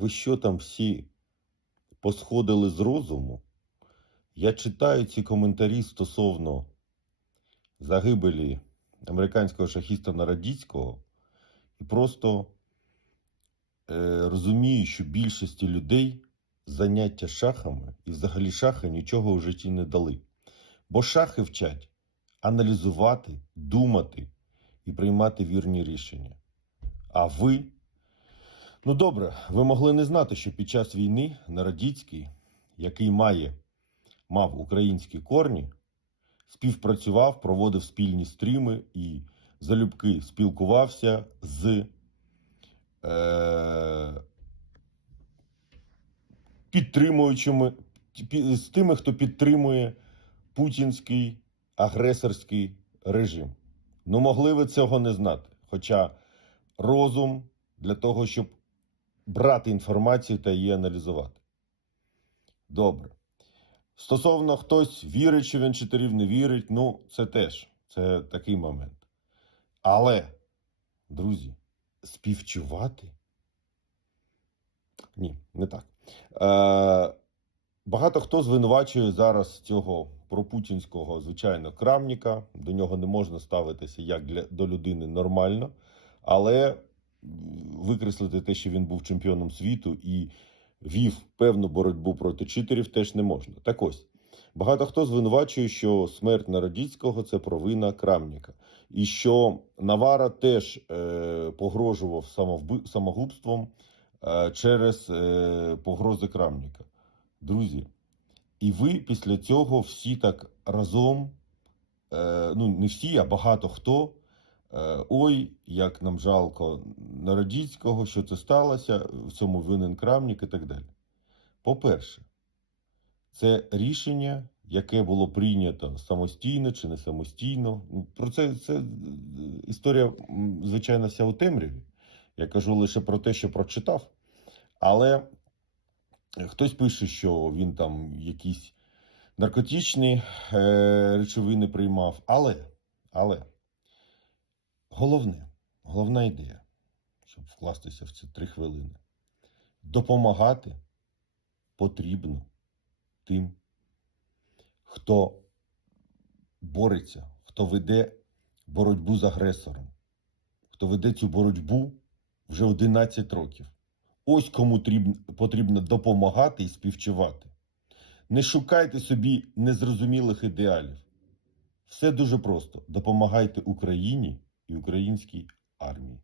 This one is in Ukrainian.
ви що там всі посходили з розуму? Я читаю ці коментарі стосовно загибелі американського шахіста Народіцького і просто е, розумію, що більшості людей заняття шахами і взагалі шахи нічого в житті не дали. Бо шахи вчать аналізувати, думати і приймати вірні рішення. А ви. Ну добре, ви могли не знати, що під час війни Народіцький, який має, мав українські корні, співпрацював, проводив спільні стріми і залюбки спілкувався з е, підтримуючими з тими, хто підтримує путінський агресорський режим. Ну, могли ви цього не знати. Хоча розум для того, щоб брати інформацію та її аналізувати. Добре. Стосовно хтось вірить, що він читерів не вірить, ну, це теж це такий момент. Але, друзі, співчувати? Ні, не так. Е, багато хто звинувачує зараз цього пропутінського, звичайно, крамніка. До нього не можна ставитися як для, до людини нормально, але викреслити те, що він був чемпіоном світу і вів певну боротьбу проти читерів, теж не можна. Так ось. Багато хто звинувачує, що смерть Народіцького це провина Крамніка, і що Навара теж е, погрожував самовби- самогубством е, через е, погрози Крамніка. Друзі, і ви після цього всі так разом, е, ну не всі, а багато хто. е, Ой, як нам жалко Народіцького, що це сталося, в цьому винен Крамнік і так далі. По-перше, це рішення, яке було прийнято самостійно чи не самостійно. Ну, Про це, це е, історія, звичайно, вся у темряві. Я кажу лише про те, що прочитав. Але хтось пише, що він там якісь наркотичні е, речовини приймав. Але, але головне, головна ідея, щоб вкластися в ці три хвилини. Допомагати потрібно тим, хто бореться, хто веде боротьбу з агресором, хто веде цю боротьбу вже 11 років. Ось кому потрібно допомагати і співчувати. Не шукайте собі незрозумілих ідеалів. Все дуже просто. Допомагайте Україні і українській армії.